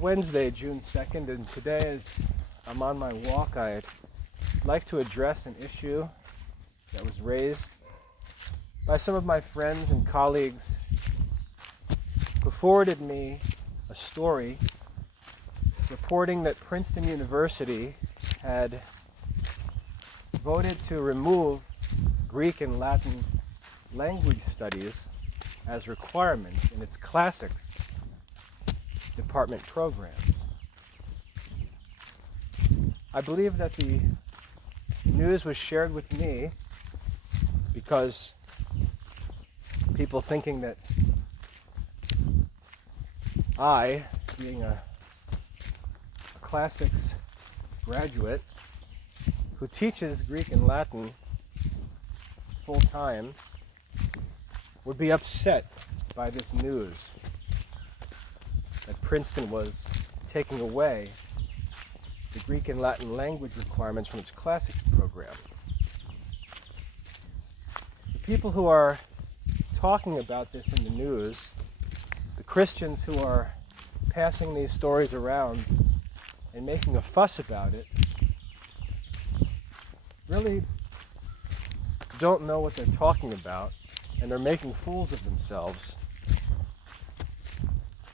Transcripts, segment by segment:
Wednesday, June 2nd, and today as I'm on my walk, I'd like to address an issue that was raised by some of my friends and colleagues who forwarded me a story reporting that Princeton University had voted to remove Greek and Latin language studies as requirements in its classics department programs. I believe that the news was shared with me because people thinking that I, being a classics graduate who teaches Greek and Latin full-time, would be upset by this news that Princeton was taking away the Greek and Latin language requirements from its classics program. The people who are talking about this in the news, the Christians who are passing these stories around and making a fuss about it, really don't know what they're talking about, and they're making fools of themselves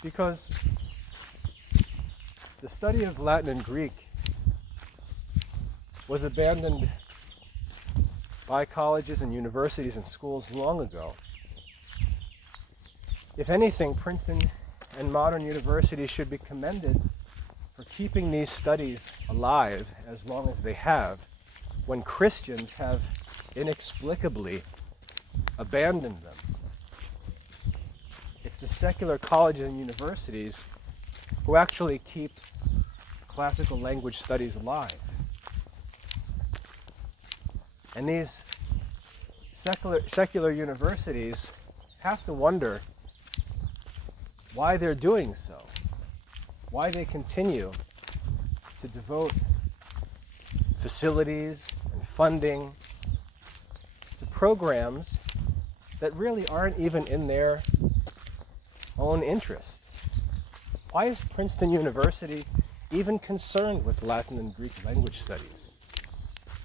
because the study of Latin and Greek was abandoned by colleges and universities and schools long ago. If anything, Princeton and modern universities should be commended for keeping these studies alive as long as they have, when Christians have inexplicably abandoned them. It's the secular colleges and universities who actually keep classical language studies alive. And these secular universities have to wonder why they're doing so, why they continue to devote facilities and funding to programs that really aren't even in their own interest. Why is Princeton University even concerned with Latin and Greek language studies?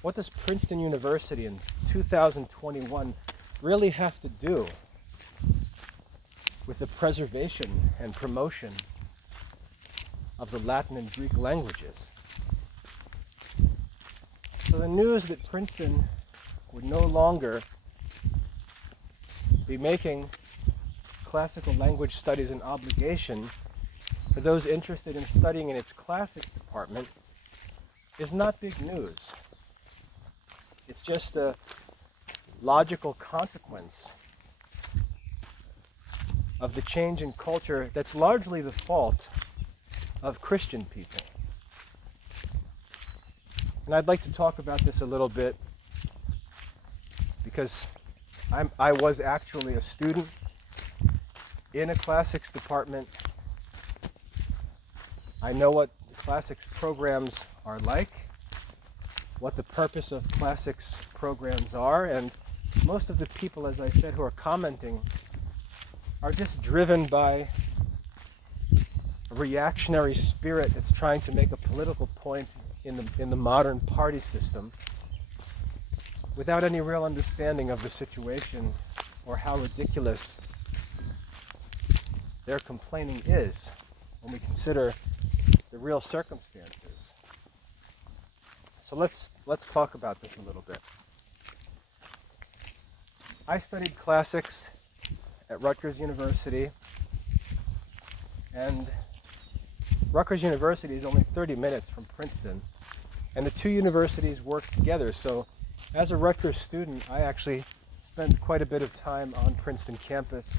What does Princeton University in 2021 really have to do with the preservation and promotion of the Latin and Greek languages? So the news that Princeton would no longer be making classical language studies an obligation for those interested in studying in its classics department is not big news. It's just a logical consequence of the change in culture that's largely the fault of Christian people. And I'd like to talk about this a little bit because I was actually a student in a classics department. I know what the classics programs are like, what the purpose of classics programs are, and most of the people, as I said, who are commenting are just driven by a reactionary spirit that's trying to make a political point in the modern party system without any real understanding of the situation or how ridiculous their complaining is when we consider the real circumstances. So let's talk about this a little bit. I studied classics at Rutgers University, and Rutgers University is only 30 minutes from Princeton, and the two universities work together. So as a Rutgers student, I actually spent quite a bit of time on Princeton campus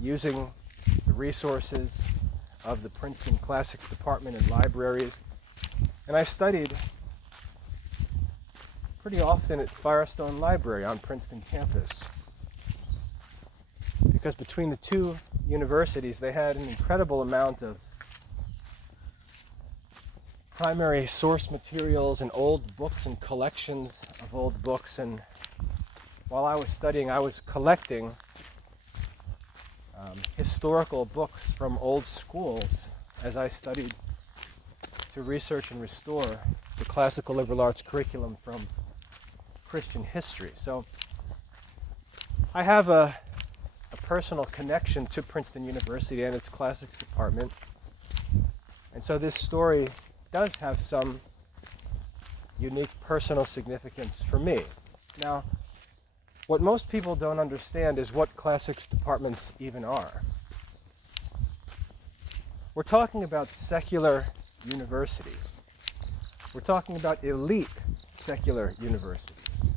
using the resources of the Princeton Classics Department and libraries. And I studied pretty often at Firestone Library on Princeton campus, because between the two universities they had an incredible amount of primary source materials and old books and collections of old books. And while I was studying, I was collecting historical books from old schools as I studied to research and restore the classical liberal arts curriculum from Christian history. So I have a personal connection to Princeton University and its classics department. And so this story does have some unique personal significance for me. Now, what most people don't understand is what classics departments even are. We're talking about secular universities. We're talking about elite secular universities.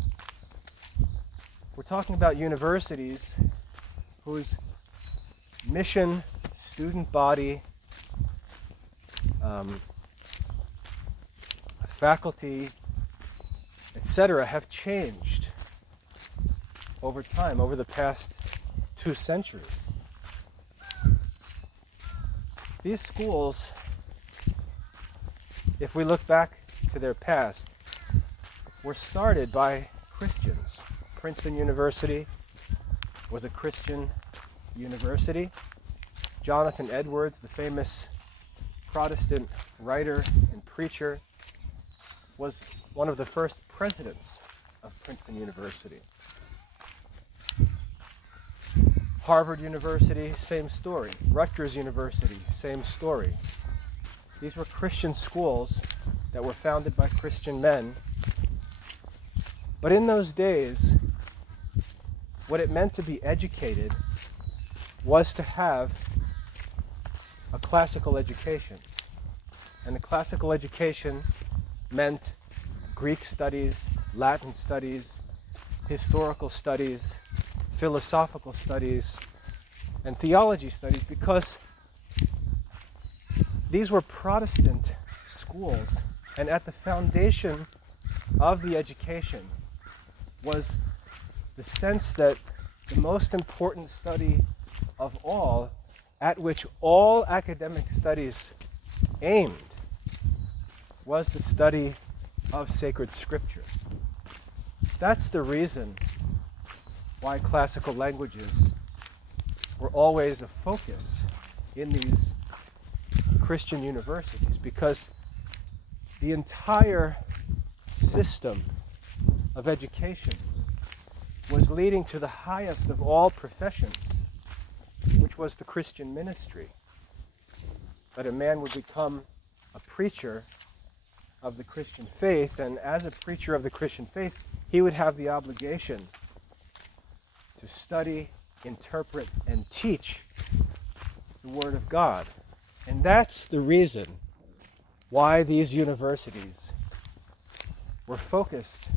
We're talking about universities whose mission, student body, faculty, etc. have changed over time, over the past 2 centuries. These schools, if we look back to their past, were started by Christians. Princeton University was a Christian university. Jonathan Edwards, the famous Protestant writer and preacher, was one of the first presidents of Princeton University. Harvard University, same story. Rutgers University, same story. These were Christian schools that were founded by Christian men. But in those days, what it meant to be educated was to have a classical education. And the classical education meant Greek studies, Latin studies, historical studies, philosophical studies, and theology studies, because these were Protestant schools, and at the foundation of the education was the sense that the most important study of all, at which all academic studies aimed, was the study of sacred scripture. That's the reason why classical languages were always a focus in these Christian universities, because the entire system of education was leading to the highest of all professions, which was the Christian ministry. That a man would become a preacher of the Christian faith, and as a preacher of the Christian faith, he would have the obligation to study, interpret, and teach the Word of God. And that's the reason why these universities were focused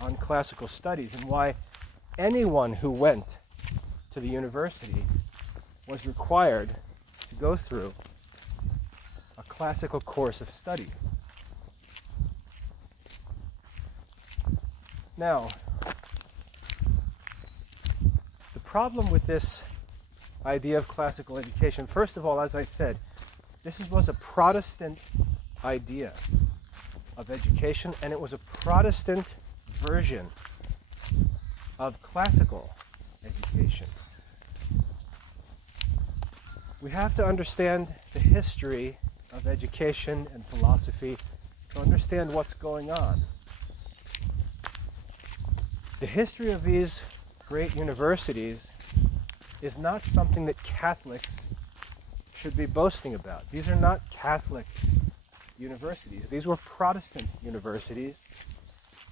on classical studies, and why anyone who went to the university was required to go through a classical course of study. Now, the problem with this idea of classical education, first of all, as I said, this was a Protestant idea of education, and it was a Protestant version of classical education. We have to understand the history of education and philosophy to understand what's going on. The history of these great universities is not something that Catholics should be boasting about. These are not Catholic universities. These were Protestant universities,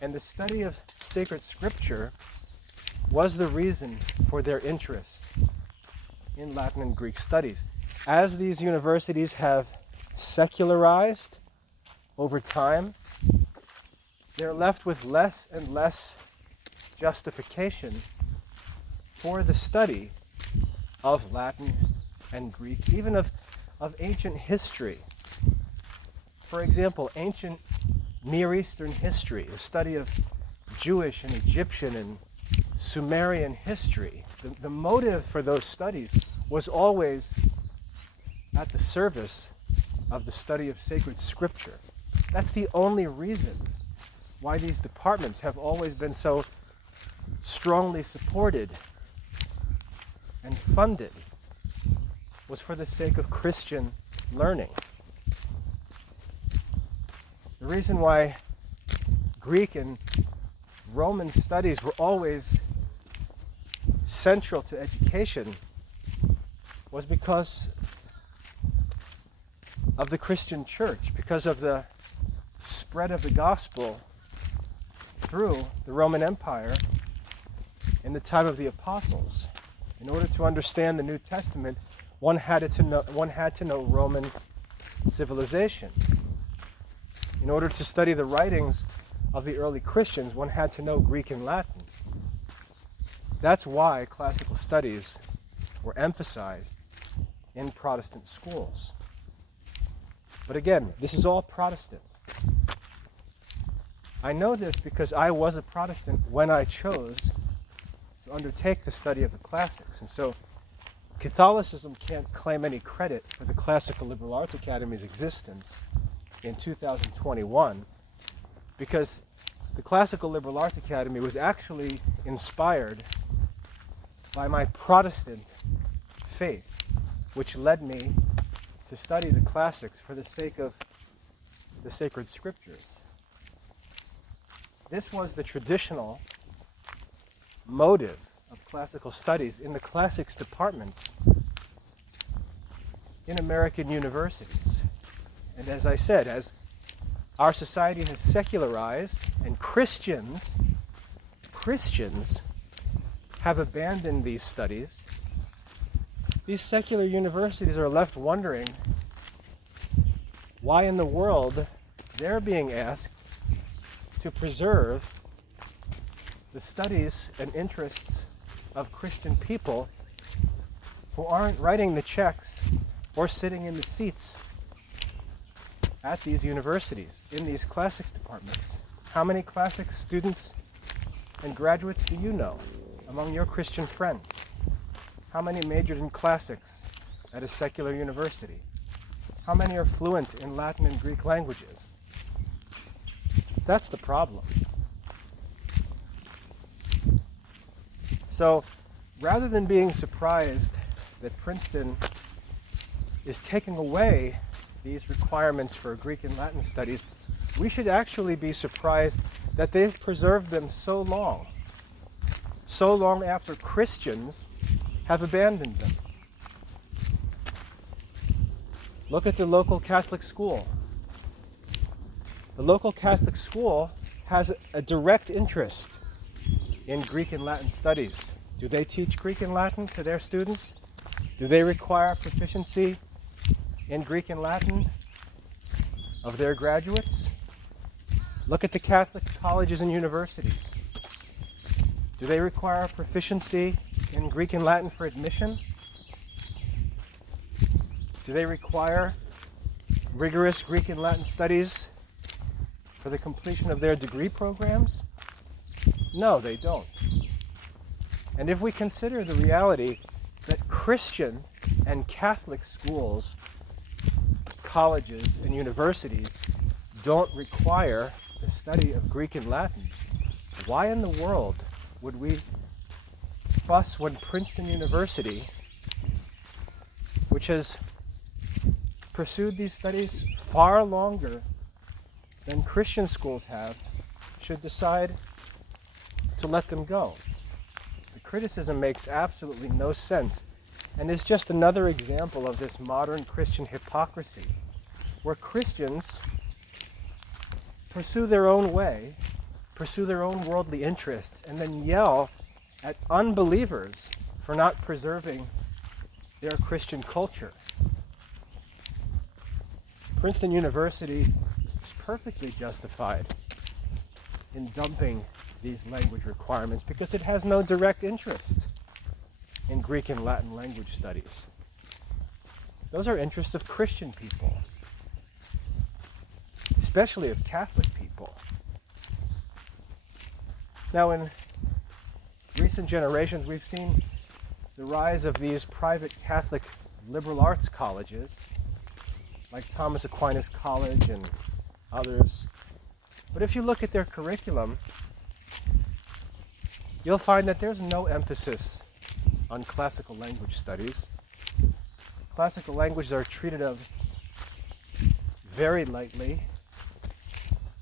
and the study of sacred scripture was the reason for their interest in Latin and Greek studies. As these universities have secularized over time, they're left with less and less justification for the study of Latin and Greek, even of ancient history. For example, ancient Near Eastern history, the study of Jewish and Egyptian and Sumerian history. The motive for those studies was always at the service of the study of sacred scripture. That's the only reason why these departments have always been so strongly supported and funded, was for the sake of Christian learning. The reason why Greek and Roman studies were always central to education was because of the Christian church, because of the spread of the gospel through the Roman Empire in the time of the apostles. In order to understand the New Testament, one had to know Roman civilization. In order to study the writings of the early Christians, one had to know Greek and Latin. That's why classical studies were emphasized in Protestant schools. But again, this is all Protestant. I know this because I was a Protestant when I chose to undertake the study of the classics. And so Catholicism can't claim any credit for the Classical Liberal Arts Academy's existence in 2021, because the Classical Liberal Arts Academy was actually inspired by my Protestant faith, which led me to study the classics for the sake of the sacred scriptures. This was the traditional motive of classical studies in the classics departments in American universities. And as I said, as our society has secularized and Christians have abandoned these studies, these secular universities are left wondering why in the world they're being asked to preserve the studies and interests of Christian people who aren't writing the checks or sitting in the seats at these universities, in these classics departments. How many classics students and graduates do you know among your Christian friends? How many majored in classics at a secular university? How many are fluent in Latin and Greek languages? That's the problem. So, rather than being surprised that Princeton is taking away these requirements for Greek and Latin studies, we should actually be surprised that they've preserved them so long after Christians have abandoned them. Look at the local Catholic school. The local Catholic school has a direct interest in Greek and Latin studies. Do they teach Greek and Latin to their students? Do they require proficiency in Greek and Latin of their graduates? Look at the Catholic colleges and universities. Do they require proficiency in Greek and Latin for admission? Do they require rigorous Greek and Latin studies for the completion of their degree programs? No, they don't. And if we consider the reality that Christian and Catholic schools, colleges, and universities don't require the study of Greek and Latin, why in the world would we fuss when Princeton University, which has pursued these studies far longer than Christian schools have, should decide to let them go? The criticism makes absolutely no sense, and is just another example of this modern Christian hypocrisy, where Christians pursue their own way, pursue their own worldly interests, and then yell at unbelievers for not preserving their Christian culture. Princeton University is perfectly justified in dumping these language requirements because it has no direct interest in Greek and Latin language studies. Those are interests of Christian people, especially of Catholic people. Now, in recent generations, we've seen the rise of these private Catholic liberal arts colleges, like Thomas Aquinas College and others. But if you look at their curriculum, you'll find that there's no emphasis on classical language studies. Classical languages are treated very lightly.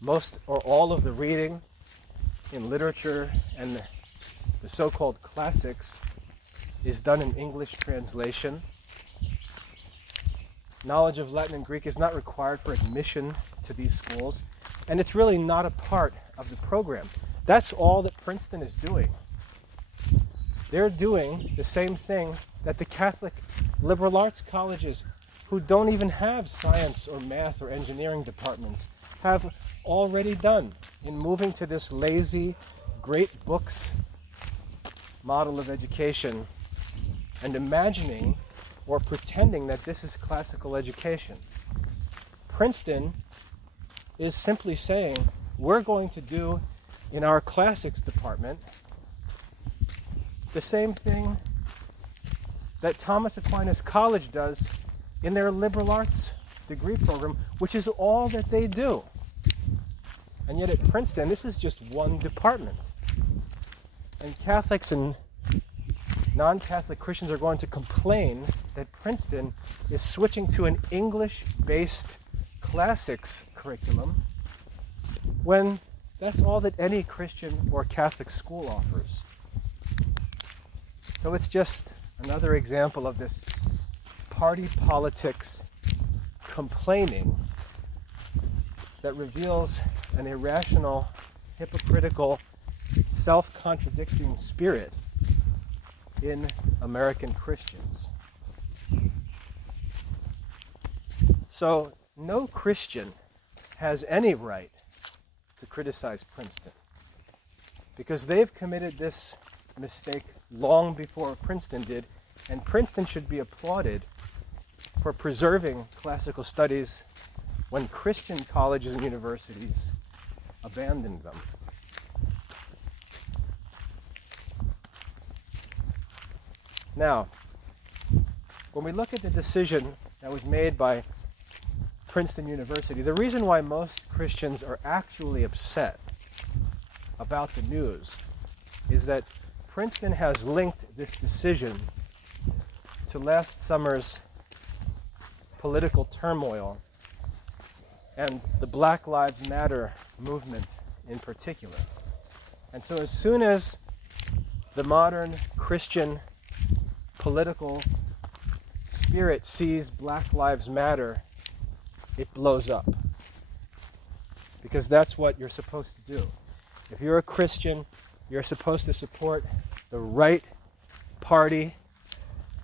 Most or all of the reading in literature and the so-called classics is done in English translation. Knowledge of Latin and Greek is not required for admission to these schools, and it's really not a part of the program. That's all that Princeton is doing. They're doing the same thing that the Catholic liberal arts colleges, who don't even have science or math or engineering departments, have already done in moving to this lazy, great books model of education and imagining or pretending that this is classical education. Princeton is simply saying, we're going to do in our classics department the same thing that Thomas Aquinas College does in their liberal arts degree program, which is all that they do. And yet at Princeton, this is just one department. And Catholics and non-Catholic Christians are going to complain that Princeton is switching to an English-based classics curriculum when that's all that any Christian or Catholic school offers. So it's just another example of this party politics complaining that reveals an irrational, hypocritical, self-contradicting spirit in American Christians. So no Christian has any right to criticize Princeton because they've committed this mistake long before Princeton did, and Princeton should be applauded for preserving classical studies when Christian colleges and universities abandoned them. Now, when we look at the decision that was made by Princeton University, the reason why most Christians are actually upset about the news is that Princeton has linked this decision to last summer's political turmoil and the Black Lives Matter movement in particular. And so as soon as the modern Christian political spirit sees Black Lives Matter, it blows up. Because that's what you're supposed to do. If you're a Christian, you're supposed to support the right party,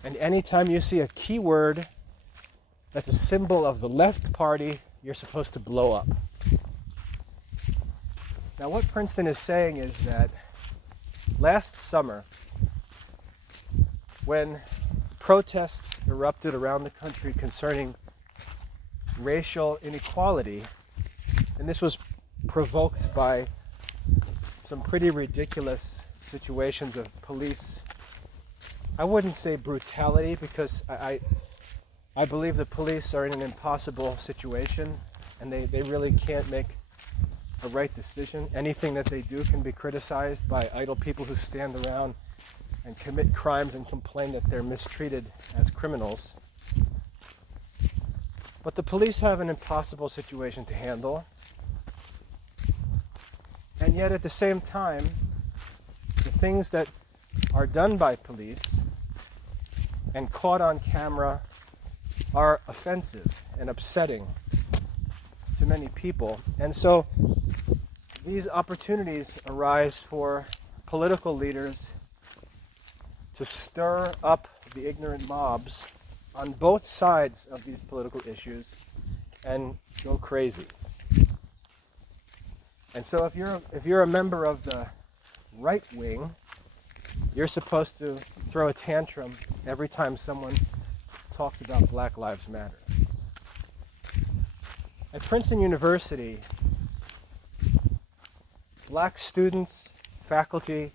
and anytime you see a keyword that's a symbol of the left party, you're supposed to blow up. Now what Princeton is saying is that last summer, when protests erupted around the country concerning racial inequality, and this was provoked by some pretty ridiculous situations of police, I wouldn't say brutality, because I believe the police are in an impossible situation and they really can't make a right decision. Anything that they do can be criticized by idle people who stand around and commit crimes and complain that they're mistreated as criminals. But the police have an impossible situation to handle. And yet at the same time, the things that are done by police and caught on camera are offensive and upsetting to many people. And so these opportunities arise for political leaders to stir up the ignorant mobs on both sides of these political issues and go crazy. And so if you're a member of the right wing, you're supposed to throw a tantrum every time someone talks about Black Lives Matter. At Princeton University, black students, faculty,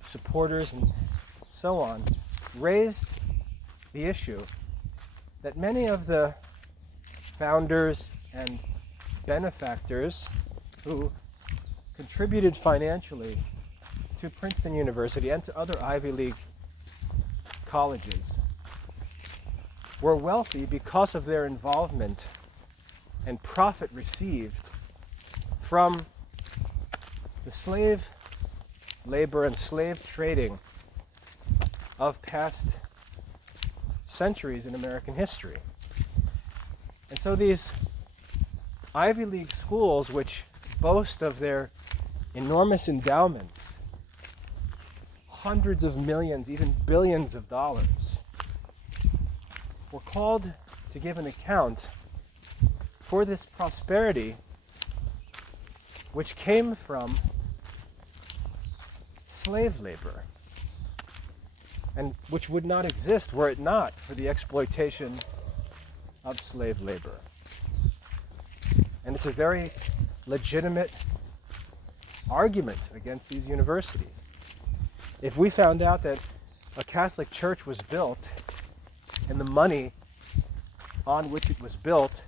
supporters, and so on raised the issue that many of the founders and benefactors who contributed financially to Princeton University and to other Ivy League colleges were wealthy because of their involvement and profit received from the slave labor and slave trading of past centuries in American history. And so these Ivy League schools, which boast of their enormous endowments, hundreds of millions, even billions of dollars, were called to give an account for this prosperity which came from slave labor, and which would not exist were it not for the exploitation of slave labor. And it's a very legitimate argument against these universities. If we found out that a Catholic church was built and the money on which it was built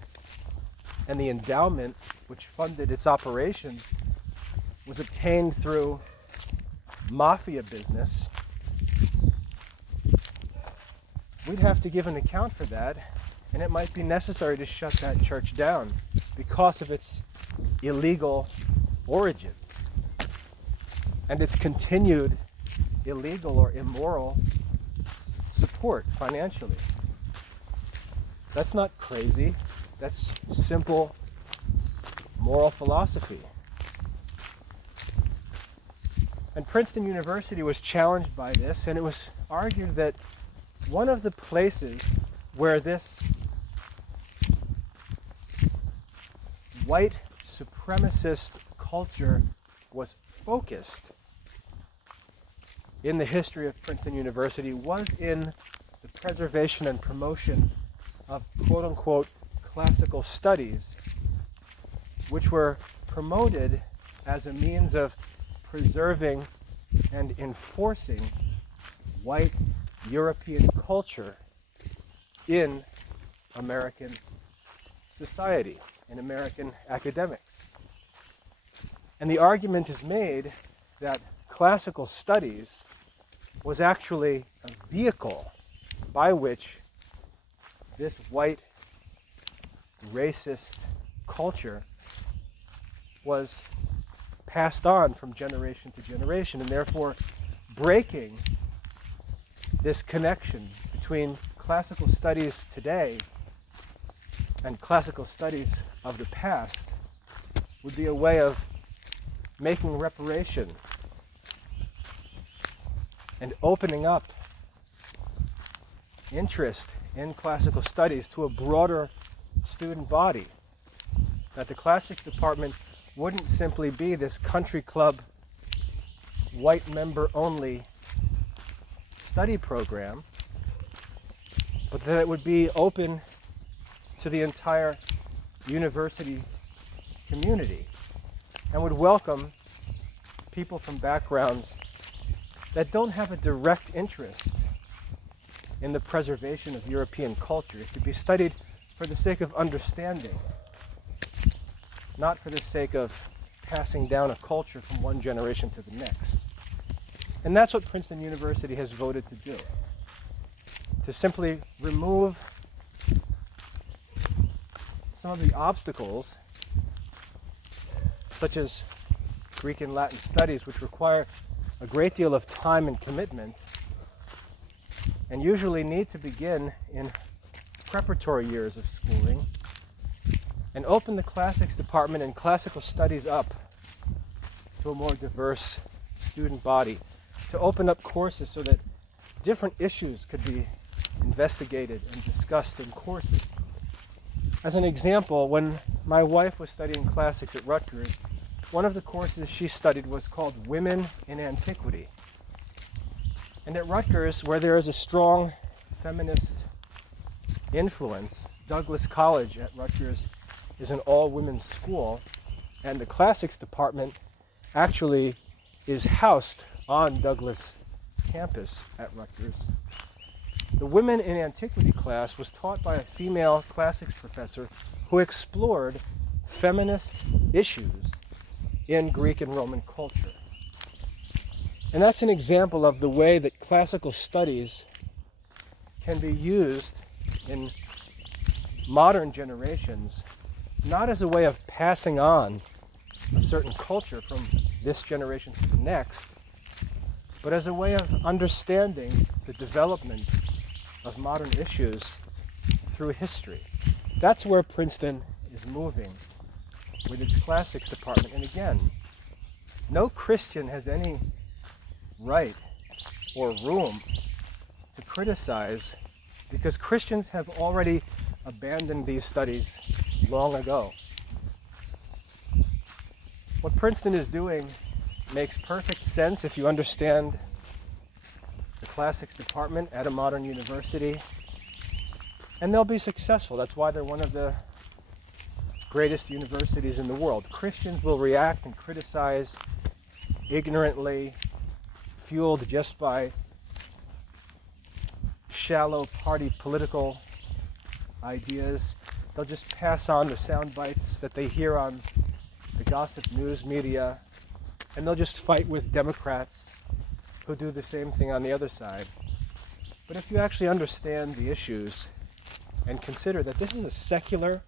and the endowment which funded its operation was obtained through mafia business, we'd have to give an account for that, and it might be necessary to shut that church down because of its illegal origins and its continued illegal or immoral support financially. That's not crazy. That's simple moral philosophy. And Princeton University was challenged by this, and it was argued that one of the places where this white supremacist culture was focused in the history of Princeton University was in the preservation and promotion of quote-unquote classical studies, which were promoted as a means of preserving and enforcing white European culture in American society, in American academics. And the argument is made that classical studies was actually a vehicle by which this white racist culture was passed on from generation to generation, and therefore breaking this connection between classical studies today and classical studies of the past would be a way of making reparation and opening up interest in classical studies to a broader student body. That the classics department wouldn't simply be this country club, white member only study program, but that it would be open to the entire university community and would welcome people from backgrounds that don't have a direct interest in the preservation of European culture. It could be studied for the sake of understanding, not for the sake of passing down a culture from one generation to the next. And that's what Princeton University has voted to do. To simply remove some of the obstacles, such as Greek and Latin studies, which require a great deal of time and commitment, and usually need to begin in preparatory years of schooling, and open the classics department and classical studies up to a more diverse student body, to open up courses so that different issues could be investigated and discussed in courses. As an example, when my wife was studying classics at Rutgers, one of the courses she studied was called Women in Antiquity. And at Rutgers, where there is a strong feminist influence, Douglas College at Rutgers is an all-women's school, and the classics department actually is housed on Douglas campus at Rutgers. The Women in Antiquity class was taught by a female classics professor who explored feminist issues in Greek and Roman culture. And that's an example of the way that classical studies can be used in modern generations not as a way of passing on a certain culture from this generation to the next, but as a way of understanding the development of modern issues through history. That's where Princeton is moving with its classics department. And again, no Christian has any right or room to criticize, because Christians have already abandoned these studies long ago. What Princeton is doing makes perfect sense if you understand the classics department at a modern university, and they'll be successful. That's why they're one of the greatest universities in the world. Christians will react and criticize ignorantly, fueled just by shallow party political ideas. They'll just pass on the sound bites that they hear on the gossip news media, and they'll just fight with Democrats who do the same thing on the other side. But if you actually understand the issues and consider that this is a secular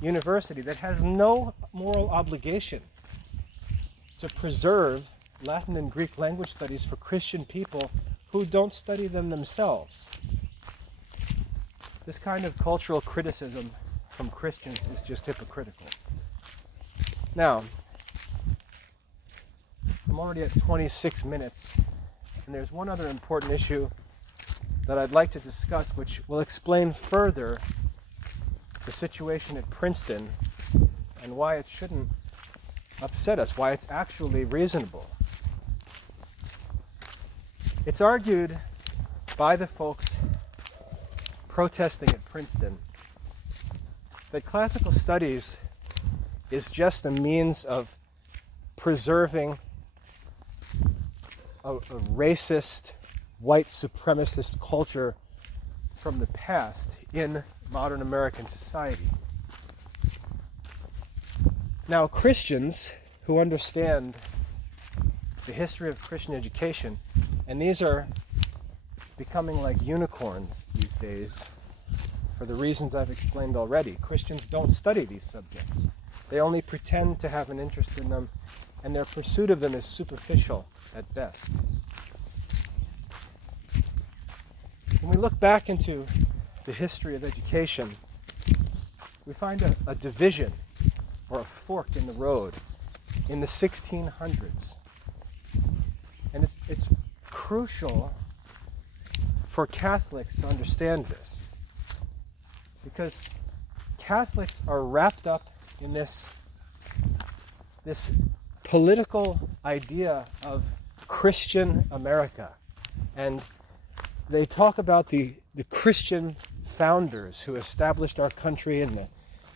university that has no moral obligation to preserve Latin and Greek language studies for Christian people who don't study them themselves, this kind of cultural criticism from Christians is just hypocritical. Now, I'm already at 26 minutes, and there's one other important issue that I'd like to discuss, which will explain further the situation at Princeton and why it shouldn't upset us, why it's actually reasonable. It's argued by the folks protesting at Princeton that classical studies is just a means of preserving a racist, white supremacist culture from the past in modern American society. Now, Christians who understand the history of Christian education, and these are becoming like unicorns these days for the reasons I've explained already. Christians don't study these subjects. They only pretend to have an interest in them, and their pursuit of them is superficial at best. When we look back into the history of education, we find a division or a fork in the road in the 1600s. And it's crucial for Catholics to understand this, because Catholics are wrapped up in this political idea of Christian America. And they talk about the Christian founders who established our country, and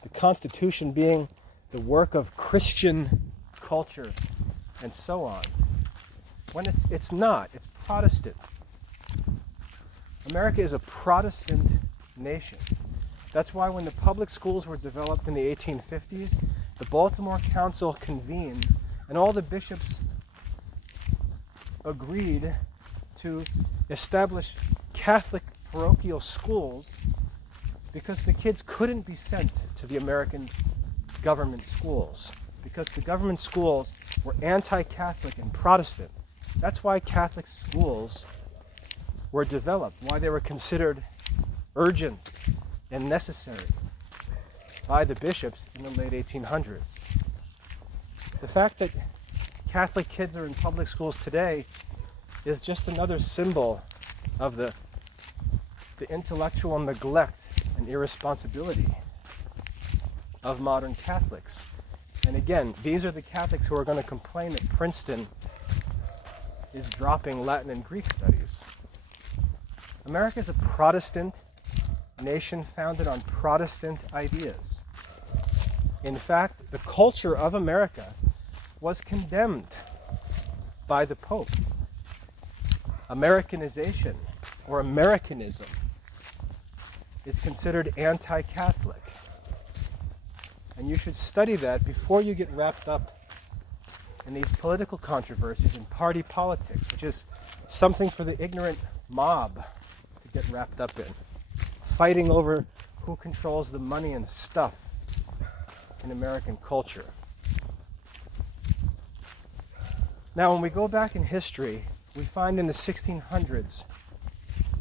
the Constitution being the work of Christian culture and so on. When it's not, it's Protestant. America is a Protestant nation. That's why when the public schools were developed in the 1850s, the Baltimore Council convened, and all the bishops agreed to establish Catholic parochial schools, because the kids couldn't be sent to the American government schools, because the government schools were anti-Catholic and Protestant. That's why Catholic schools were developed, why they were considered urgent and necessary by the bishops in the late 1800s. The fact that Catholic kids are in public schools today is just another symbol of the intellectual neglect and irresponsibility of modern Catholics. And again, these are the Catholics who are going to complain that Princeton is dropping Latin and Greek studies. America is a Protestant nation founded on Protestant ideas. In fact, the culture of America was condemned by the Pope. Americanization or Americanism is considered anti-Catholic. And you should study that before you get wrapped up in these political controversies and party politics, which is something for the ignorant mob to get wrapped up in. Fighting over who controls the money and stuff in American culture. Now, when we go back in history, we find in the 1600s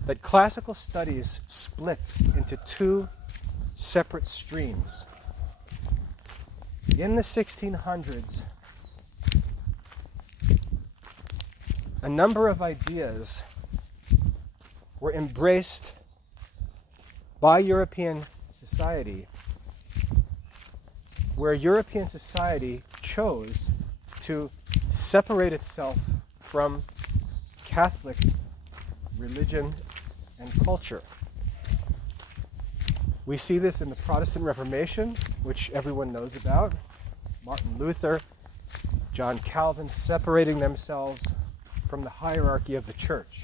that classical studies splits into two separate streams. In the 1600s, a number of ideas were embraced by European society, where European society chose to separate itself from Catholic religion and culture. We see this in the Protestant Reformation, which everyone knows about. Martin Luther, John Calvin separating themselves from the hierarchy of the church.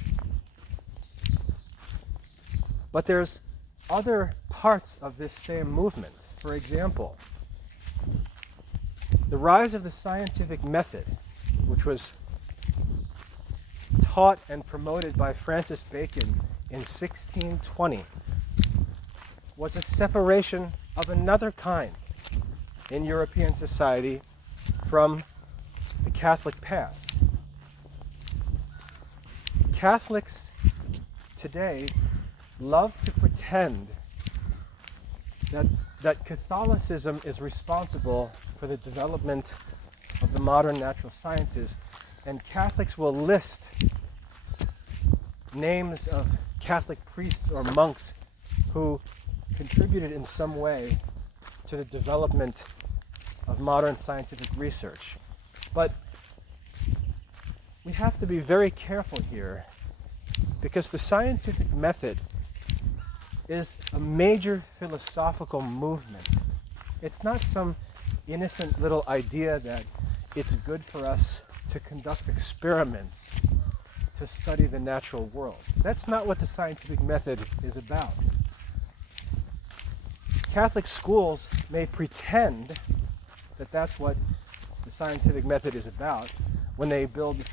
But there's other parts of this same movement. For example, the rise of the scientific method, which was taught and promoted by Francis Bacon in 1620, was a separation of another kind in European society from the Catholic past. Catholics today love to pretend that Catholicism is responsible for the development of the modern natural sciences, and Catholics will list names of Catholic priests or monks who contributed in some way to the development of modern scientific research. But we have to be very careful here, because the scientific method is a major philosophical movement. It's not some innocent little idea that it's good for us to conduct experiments to study the natural world. That's not what the scientific method is about. Catholic schools may pretend that that's what the scientific method is about when they build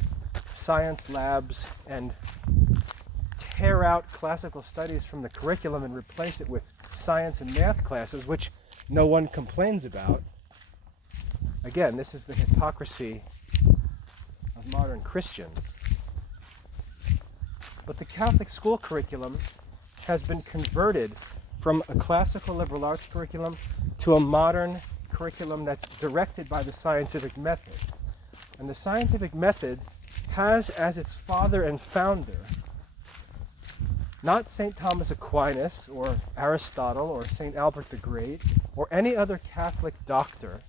science labs and tear out classical studies from the curriculum and replace it with science and math classes, which no one complains about. Again, this is the hypocrisy of modern Christians. But the Catholic school curriculum has been converted from a classical liberal arts curriculum to a modern curriculum that's directed by the scientific method. And the scientific method has as its father and founder not St. Thomas Aquinas or Aristotle or St. Albert the Great or any other Catholic doctor,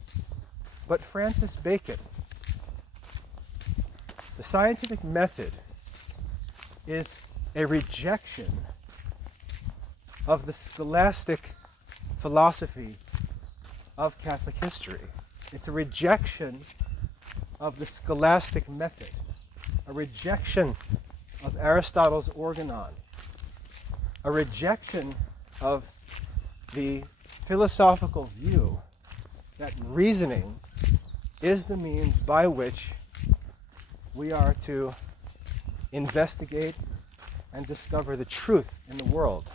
but Francis Bacon. The scientific method is a rejection of the scholastic philosophy of Catholic history. It's a rejection of the scholastic method, a rejection of Aristotle's organon, a rejection of the philosophical view that reasoning is the means by which we are to investigate and discover the truth in the world.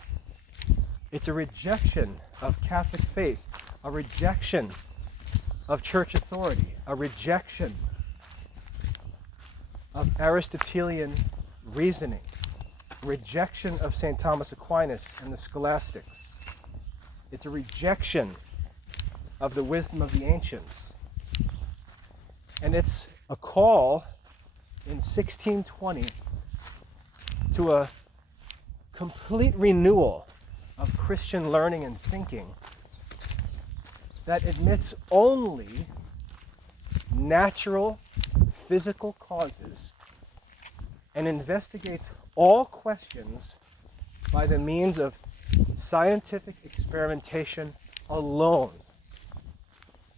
It's a rejection of Catholic faith, a rejection of church authority, a rejection of Aristotelian reasoning, rejection of St. Thomas Aquinas and the scholastics. It's a rejection of the wisdom of the ancients. And it's a call in 1620 to a complete renewal of Christian learning and thinking that admits only natural physical causes and investigates all questions by the means of scientific experimentation alone.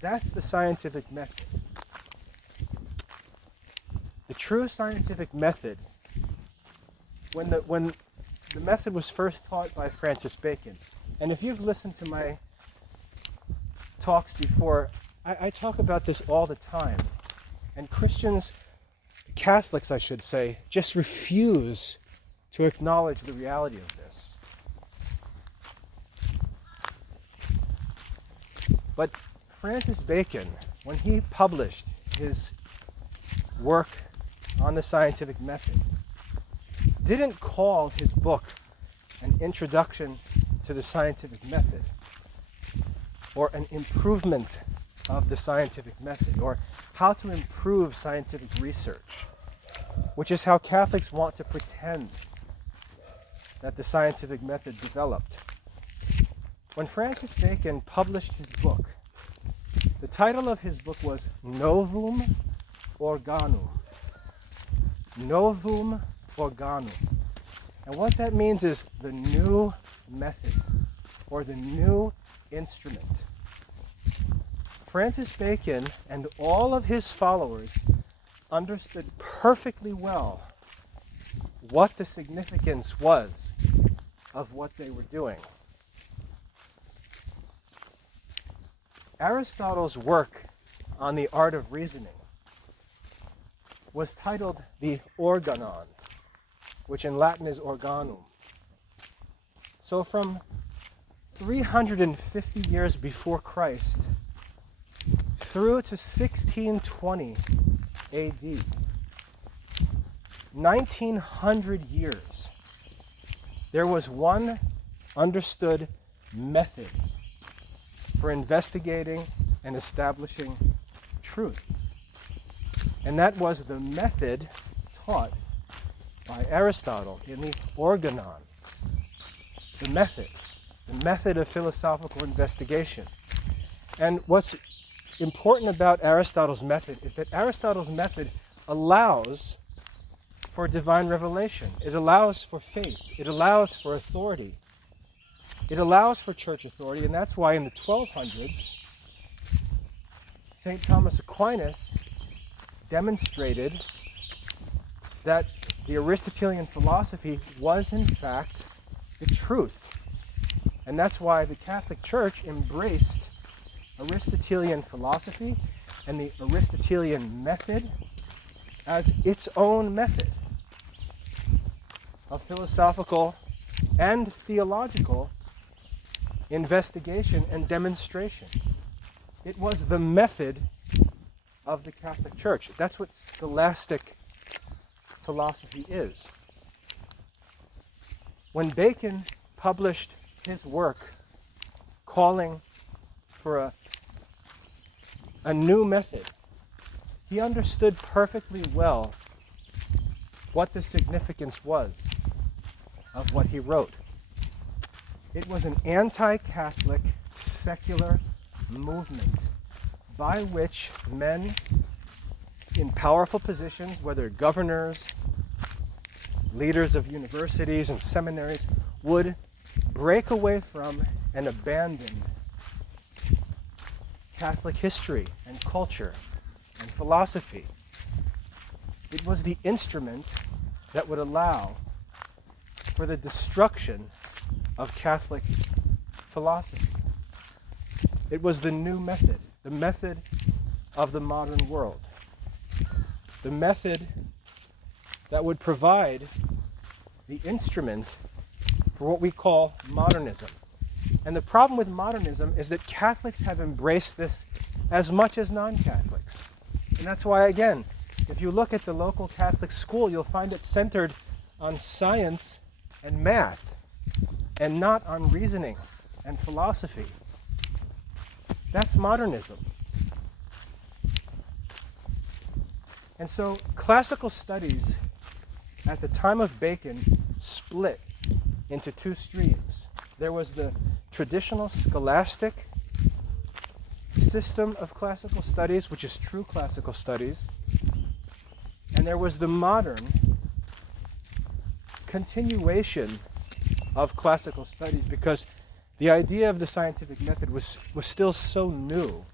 That's the scientific method. The true scientific method, when the method was first taught by Francis Bacon, and if you've listened to my talks before, I talk about this all the time, and Christians, Catholics I should say, just refuse to acknowledge the reality of this. But Francis Bacon, when he published his work on the scientific method, didn't call his book an introduction to the scientific method, or an improvement of the scientific method, or how to improve scientific research, which is how Catholics want to pretend that the scientific method developed. When Francis Bacon published his book, the title of his book was Novum Organum. Novum Organum. And what that means is the new method, or the new instrument. Francis Bacon and all of his followers understood perfectly well what the significance was of what they were doing. Aristotle's work on the art of reasoning was titled the Organon, which in Latin is organum. So from 350 years before Christ through to 1620 AD, 1900 years, there was one understood method for investigating and establishing truth. And that was the method taught by Aristotle in the Organon. The method of philosophical investigation. And what's important about Aristotle's method is that Aristotle's method allows for divine revelation. It allows for faith. It allows for authority. It allows for church authority, and that's why in the 1200s, St. Thomas Aquinas demonstrated that the Aristotelian philosophy was in fact the truth. And that's why the Catholic Church embraced Aristotelian philosophy and the Aristotelian method as its own method of philosophical and theological investigation and demonstration. It was the method of the Catholic Church. That's what scholastic philosophy is. When Bacon published his work calling for a new method, he understood perfectly well what the significance was of what he wrote. It was an anti-Catholic, secular movement by which men in powerful positions, whether governors, leaders of universities and seminaries, would break away from and abandon Catholic history and culture and philosophy. It was the instrument that would allow for the destruction of Catholic philosophy. It was the new method, the method of the modern world, the method that would provide the instrument for what we call modernism. And the problem with modernism is that Catholics have embraced this as much as non-Catholics. And that's why, again, if you look at the local Catholic school, you'll find it centered on science and math, and not on reasoning and philosophy. That's modernism. And so classical studies at the time of Bacon split into two streams. There was the traditional scholastic system of classical studies, which is true classical studies, and there was the modern continuation of classical studies, because the idea of the scientific method was still so new,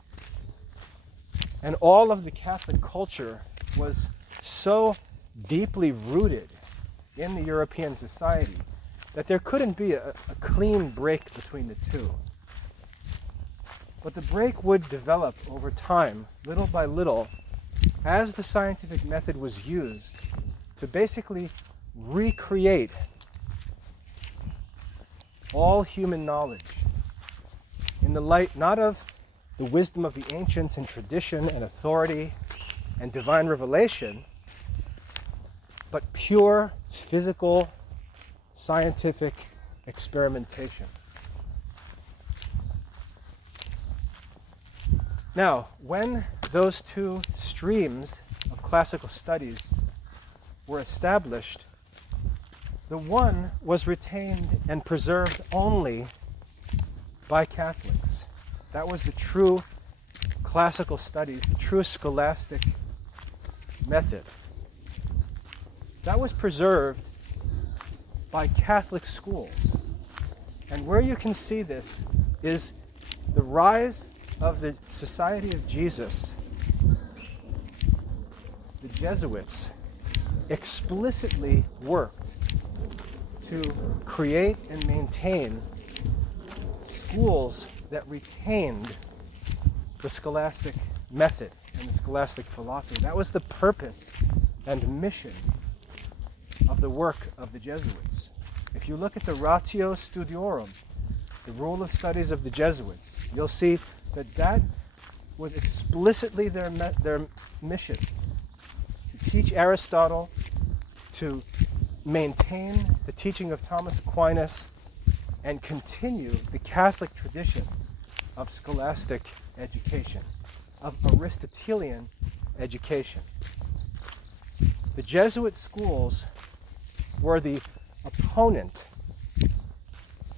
and all of the Catholic culture was so deeply rooted in the European society that there couldn't be a clean break between the two. But the break would develop over time, little by little, as the scientific method was used to basically recreate all human knowledge in the light not of the wisdom of the ancients and tradition and authority and divine revelation, but pure physical, scientific experimentation. Now, when those two streams of classical studies were established, the one was retained and preserved only by Catholics. That was the true classical studies, the true scholastic method. That was preserved by Catholic schools. And where you can see this is the rise of the Society of Jesus. The Jesuits explicitly worked to create and maintain schools that retained the scholastic method and the scholastic philosophy. That was the purpose and mission of the work of the Jesuits. If you look at the Ratio Studiorum, the rule of studies of the Jesuits, you'll see that was explicitly their mission, to teach Aristotle, to maintain the teaching of Thomas Aquinas, and continue the Catholic tradition of scholastic education, of Aristotelian education. The Jesuit schools were the opponent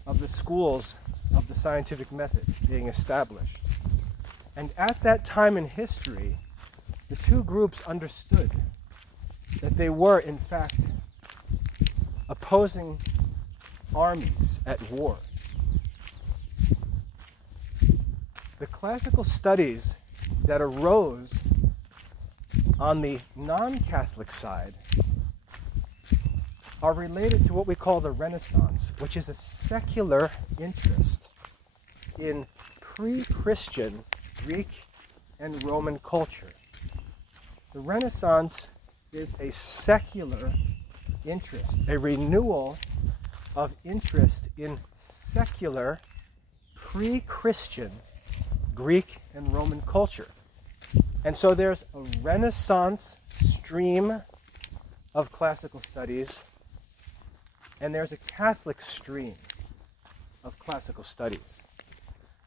of the schools of the scientific method being established. And at that time in history, the two groups understood that they were, in fact, opposing armies at war. The classical studies that arose on the non-Catholic side are related to what we call the Renaissance, which is a secular interest in pre-Christian Greek and Roman culture. The Renaissance is a secular interest, a renewal of interest in secular pre-Christian Greek and Roman culture. And so there's a Renaissance stream of classical studies, and there's a Catholic stream of classical studies.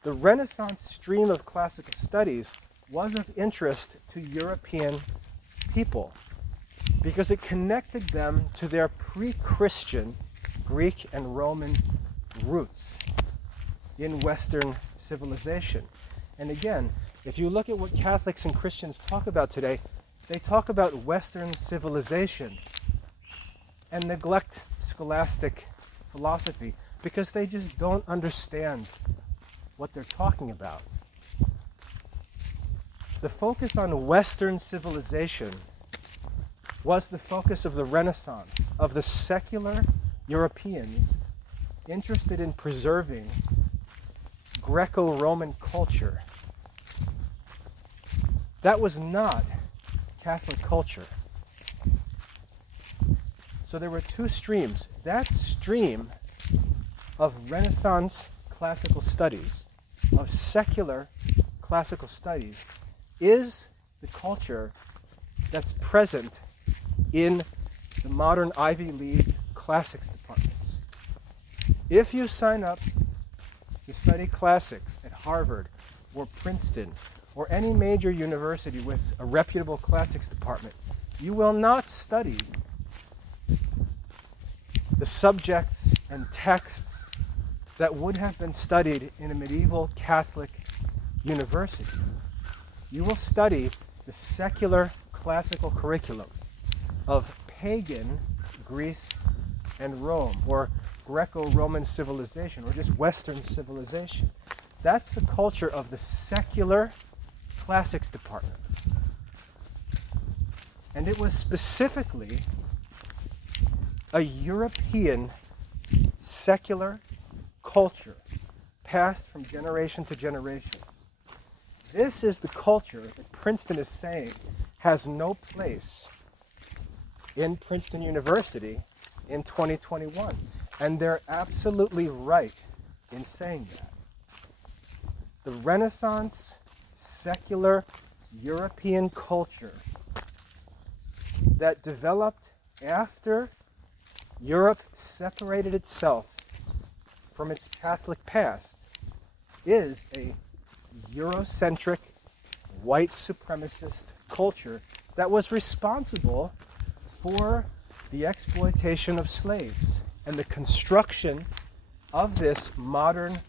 The Renaissance stream of classical studies was of interest to European people because it connected them to their pre-Christian Greek and Roman roots in Western civilization. And again, if you look at what Catholics and Christians talk about today, they talk about Western civilization and neglect scholastic philosophy because they just don't understand what they're talking about. The focus on Western civilization was the focus of the Renaissance, of the secular Europeans interested in preserving Greco-Roman culture. That was not Catholic culture. So there were two streams. That stream of Renaissance classical studies, of secular classical studies, is the culture that's present in the modern Ivy League classics departments. If you sign up to study classics at Harvard or Princeton or any major university with a reputable classics department, you will not study the subjects and texts that would have been studied in a medieval Catholic university. You will study the secular classical curriculum of pagan Greece and Rome, or Greco-Roman civilization, or just Western civilization. That's the culture of the secular classics department. And it was specifically a European secular culture passed from generation to generation. This is the culture that Princeton is saying has no place in Princeton University in 2021. And they're absolutely right in saying that. The Renaissance secular European culture that developed after Europe separated itself from its Catholic past is a Eurocentric, white supremacist culture that was responsible for the exploitation of slaves and the construction of this modern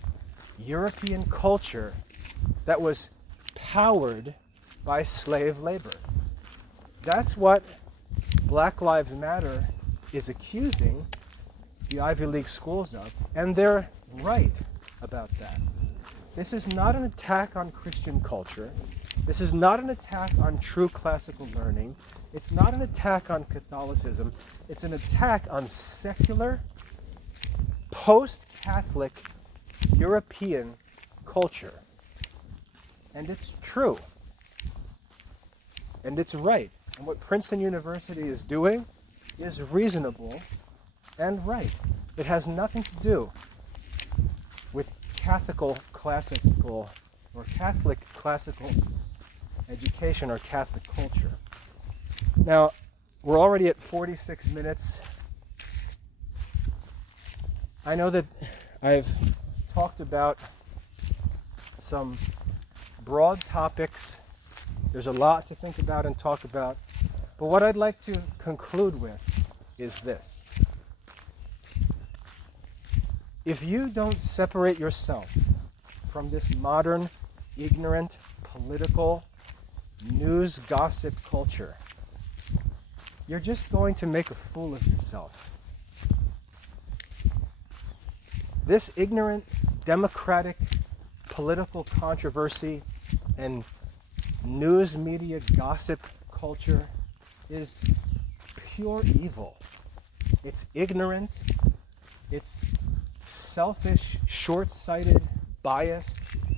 European culture that was powered by slave labor. That's what Black Lives Matter is accusing the Ivy League schools of, and they're right about that. This is not an attack on Christian culture. This is not an attack on true classical learning. It's not an attack on Catholicism. It's an attack on secular, post-Catholic European culture. And it's true. And it's right. And what Princeton University is doing is reasonable and right. It has nothing to do with Catholic classical education or Catholic culture. Now, we're already at 46 minutes. I know that I've talked about some broad topics. There's a lot to think about and talk about. But what I'd like to conclude with is this. If you don't separate yourself from this modern, ignorant, political, news gossip culture, you're just going to make a fool of yourself. This ignorant, democratic, political controversy and news media gossip culture is pure evil. It's ignorant, it's selfish, short-sighted, biased,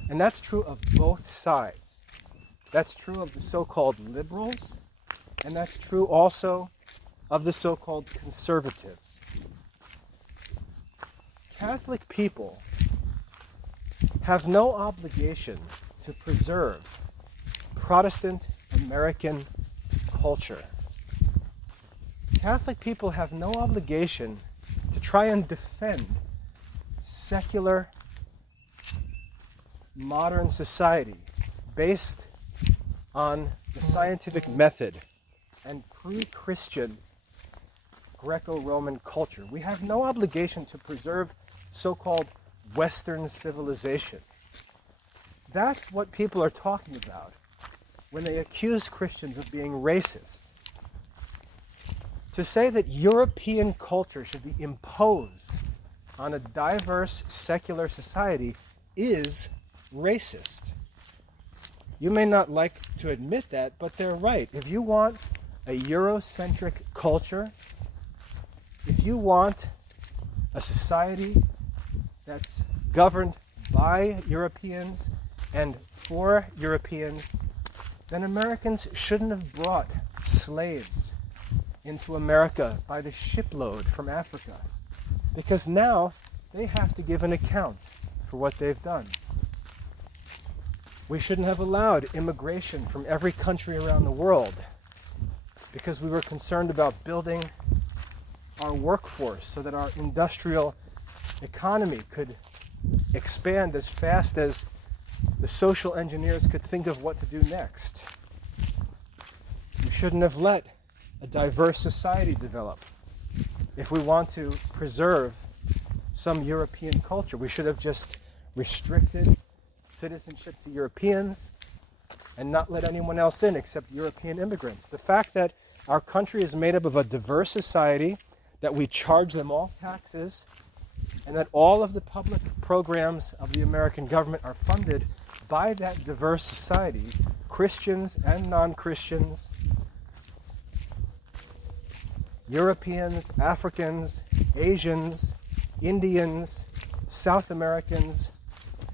and that's true of both sides. That's true of the so-called liberals, and that's true also of the so-called conservatives. Catholic people have no obligation to preserve Protestant American culture. Catholic people have no obligation to try and defend secular modern society based on the scientific method and pre-Christian Greco-Roman culture. We have no obligation to preserve so-called Western civilization. That's what people are talking about when they accuse Christians of being racist. To say that European culture should be imposed on a diverse secular society is racist. You may not like to admit that, but they're right. If you want a Eurocentric culture, if you want a society that's governed by Europeans and for Europeans, then Americans shouldn't have brought slaves into America by the shipload from Africa, because now they have to give an account for what they've done. We shouldn't have allowed immigration from every country around the world because we were concerned about building our workforce so that our industrial economy could expand as fast as the social engineers could think of what to do next. We shouldn't have let a diverse society develop. If we want to preserve some European culture, we should have just restricted citizenship to Europeans and not let anyone else in except European immigrants. The fact that our country is made up of a diverse society, that we charge them all taxes, and that all of the public programs of the American government are funded by that diverse society, Christians and non-Christians, Europeans, Africans, Asians, Indians, South Americans,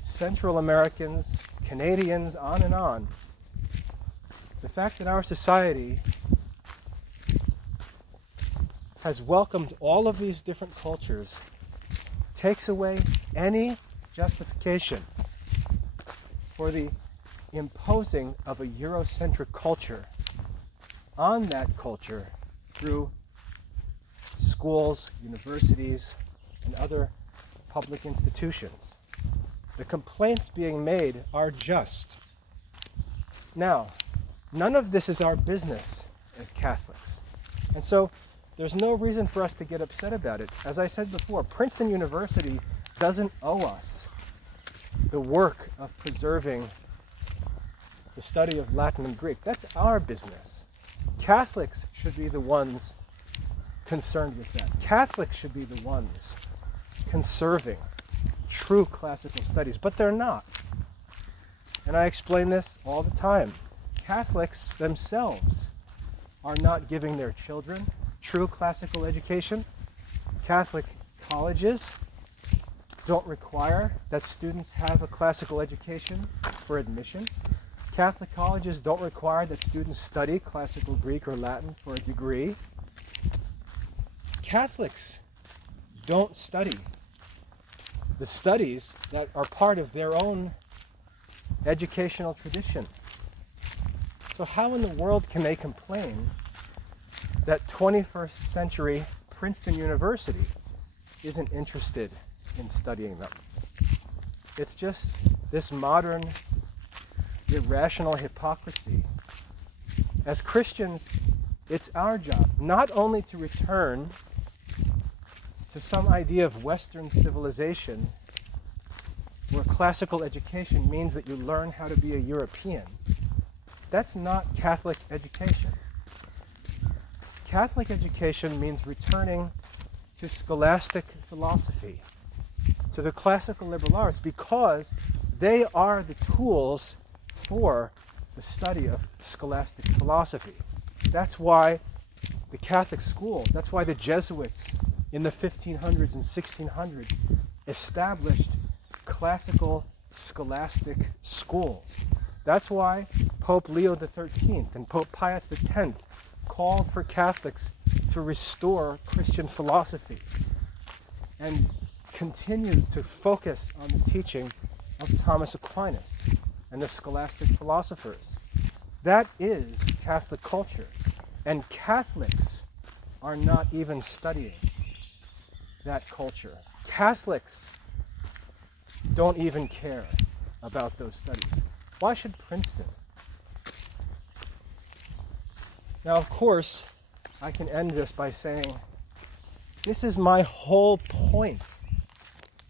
Central Americans, Canadians, on and on. The fact that our society has welcomed all of these different cultures takes away any justification for the imposing of a Eurocentric culture on that culture through schools, universities, and other public institutions. The complaints being made are just. Now, none of this is our business as Catholics. And so there's no reason for us to get upset about it. As I said before, Princeton University doesn't owe us the work of preserving the study of Latin and Greek. That's our business. Catholics should be the ones concerned with that. Catholics should be the ones conserving true classical studies, but they're not. And I explain this all the time. Catholics themselves are not giving their children true classical education. Catholic colleges don't require that students have a classical education for admission. Catholic colleges don't require that students study classical Greek or Latin for a degree. Catholics don't study the studies that are part of their own educational tradition. So how in the world can they complain that 21st century Princeton University isn't interested in studying them? It's just this modern irrational hypocrisy. As Christians, it's our job not only to return to some idea of Western civilization where classical education means that you learn how to be a European. That's not Catholic education. Catholic education means returning to scholastic philosophy, to the classical liberal arts, because they are the tools for the study of scholastic philosophy. That's why the Catholic schools, that's why the Jesuits in the 1500s and 1600s established classical scholastic schools. That's why Pope Leo XIII and Pope Pius X called for Catholics to restore Christian philosophy and continued to focus on the teaching of Thomas Aquinas and the scholastic philosophers. That is Catholic culture. And Catholics are not even studying that culture. Catholics don't even care about those studies. Why should Princeton? Now, of course, I can end this by saying, this is my whole point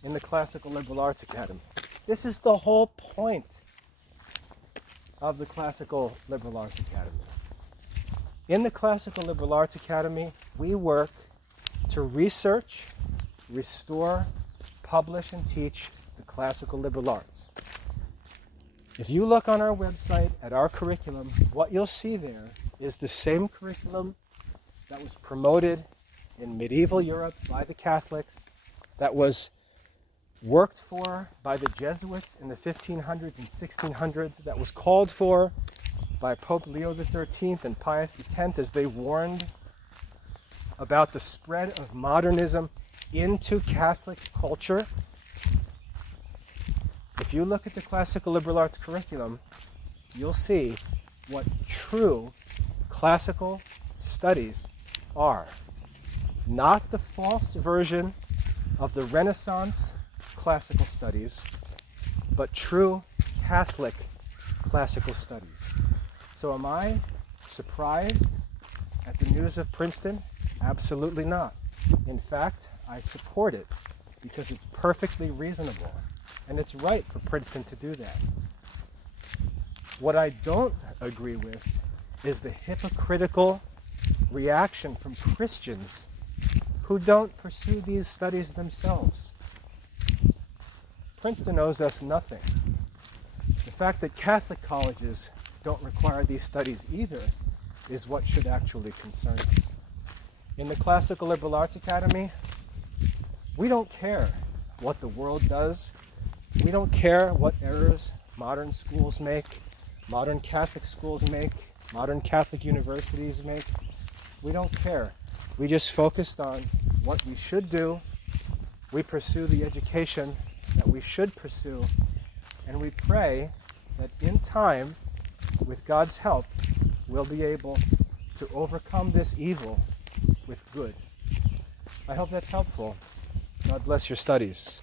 in the Classical Liberal Arts Academy. This is the whole point of the Classical Liberal Arts Academy. In the Classical Liberal Arts Academy, we work to research, restore, publish, and teach the classical liberal arts. If you look on our website at our curriculum, what you'll see there is the same curriculum that was promoted in medieval Europe by the Catholics, that was worked for by the Jesuits in the 1500s and 1600s, that was called for by Pope Leo XIII and Pius X as they warned about the spread of modernism into Catholic culture. If you look at the classical liberal arts curriculum, you'll see what true classical studies are. Not the false version of the Renaissance classical studies, but true Catholic classical studies. So am I surprised at the news of Princeton? Absolutely not. In fact, I support it because it's perfectly reasonable and it's right for Princeton to do that. What I don't agree with is the hypocritical reaction from Christians who don't pursue these studies themselves. Princeton owes us nothing. The fact that Catholic colleges don't require these studies either is what should actually concern us. In the Classical Liberal Arts Academy, we don't care what the world does. We don't care what errors modern schools make, modern Catholic schools make, modern Catholic universities make. We don't care. We just focused on what we should do. We pursue the education that we should pursue, and we pray that in time, with God's help, we'll be able to overcome this evil with good. I hope that's helpful. God bless your studies.